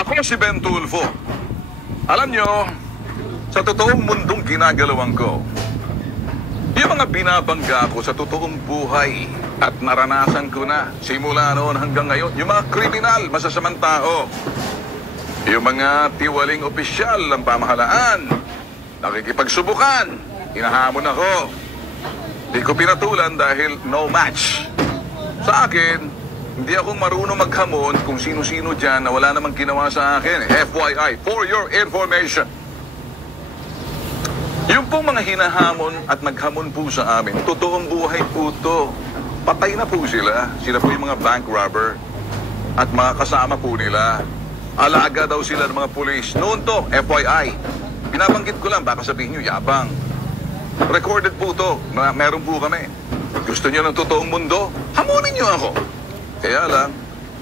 Ako si Ben Tulfo. Alam nyo, sa totoong mundong ginagalawan ko, yung mga binabangga ko sa totoong buhay at naranasan ko na simula noon hanggang ngayon, yung mga kriminal, masasamang tao, yung mga tiwaling opisyal ng pamahalaan, nakikipagsubukan, hinahamon ako. Di ko pinatulan dahil no match. Sa akin, hindi ako marunong maghamon kung sino-sino dyan na wala namang ginawa sa akin. FYI, for your information. Yung pong mga hinahamon at naghamon po sa amin, totoong buhay po to. Patay na po sila. Sila po yung mga bank robber at mga kasama po nila. Alaga daw sila ng mga pulis. Noon to, FYI. Binabanggit ko lang, baka sabihin nyo, yabang. Recorded po to. Meron po kami. Gusto nyo ng totoong mundo? Hamunin nyo ako. Kaya lang,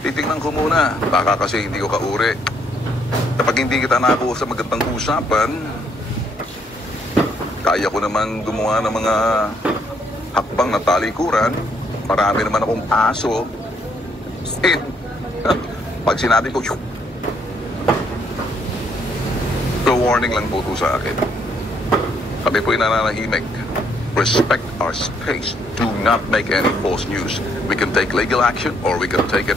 titingnan ko muna. Baka kasi hindi ko kauri. Kapag hindi kita nakakuha sa magandang usapan, kaya ko naman gumawa ng mga hakbang na talikuran. Marami naman akong aso. Pag sinabi ko, so warning lang po ito sa akin. Kami po'y nananahimik. Respect our space. Do not make any false news. We can take legal action or we can take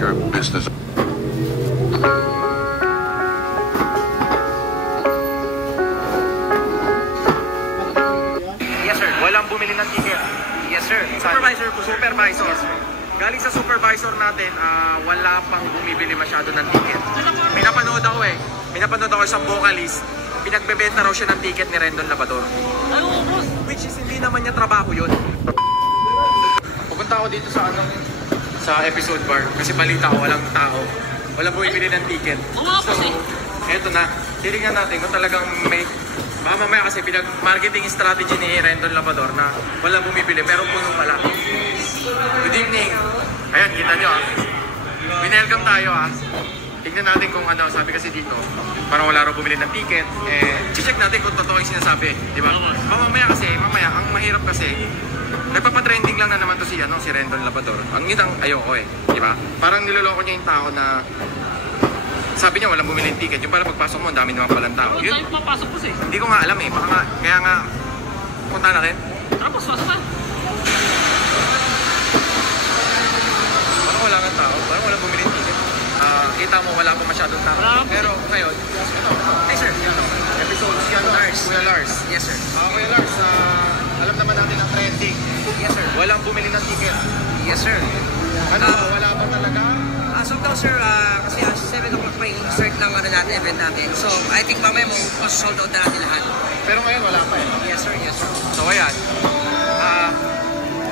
our business. Yes, sir. Walang bumili ng ticket. Yes, sir. Supervisor po. Supervisor. Yes, sir. Galing sa supervisor natin, wala pang bumibili masyado ng ticket. May napanood ako May napanood ako isang vocalist. Pinagbebenta raw siya ng ticket ni Rendon Labrador. Which is hindi naman niya trabaho yun. Pupunta ako dito sa episode bar kasi balita ko walang tao. Walang bumibili ng ticket. So, eto na. Titingnan natin kung talagang may mamaya kasi pinag-marketing strategy ni Rendon Labrador na walang bumibili pero puno pala. Good evening. Ayan, kita nyo Winelcome tayo Tignan natin kung sabi kasi dito, parang wala raw bumili ng ticket, check natin kung totoo yung sinasabi, di ba? Mamaya ang mahirap kasi, nagpapatrending lang na naman to si Rendon Labrador. Ang yun ayoko di ba? Parang niloloko niya yung tao na, sabi niya walang bumili ng ticket, yung pala pagpasok mo, ang dami naman palang tao. Yun, papasok po hindi ko nga alam kaya nga, punta natin. Tapos, pasok na. Parang wala nga tao, parang walang bumili ng ticket. Kita mo wala pa masyadong tao. Pero ngayon, hey sir, episode Kuya Lars. Yes sir. Kuya Lars, alam naman natin ang trending. Yes sir. Walang bumili ng ticket. Yes sir. Wala pa talaga? So daw sir, kasi 7 o'clock pa yung start ng natin, event natin. So I think mamaya mo sold out na natin lahat. Pero ngayon wala pa Yes sir, yes sir. So ayan.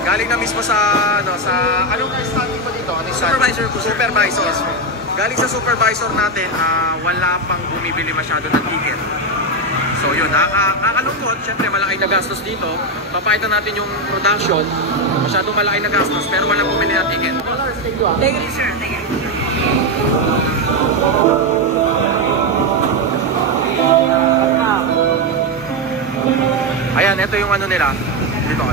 Galing na mismo sa anong standing mo dito? Supervisor po. Supervisor. Yes, sir. Galing sa supervisor natin, wala pang bumibili masyado ng ticket. So yun, nakakalungkot. Siyempre malaki na gastos dito. Papakita natin yung production. Masyadong malaki na gastos pero walang bumili ng ticket. Thank you sir, thank you. Ayan, ito yung nila. Dito.